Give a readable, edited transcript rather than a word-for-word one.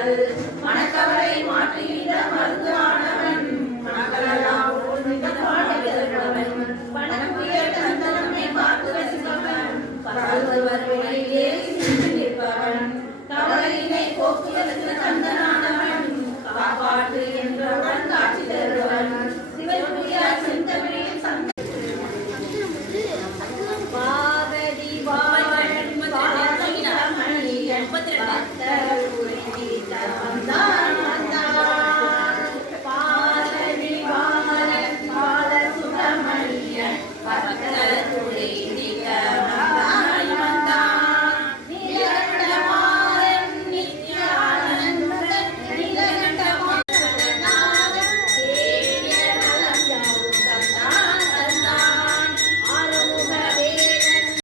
மருந்துகள் மனக்கவலை மாற்றுகின்ற மருந்துவானவன் மனங்களெல்லாம் உள்மிக்க பாடுகிறவன் பணப்புய தந்தனமே பார்த்து வசிப்பவன் பகல் ஒருவர் வெளியிலே நிற்பவன் கவலையினை போக்குவதற்கு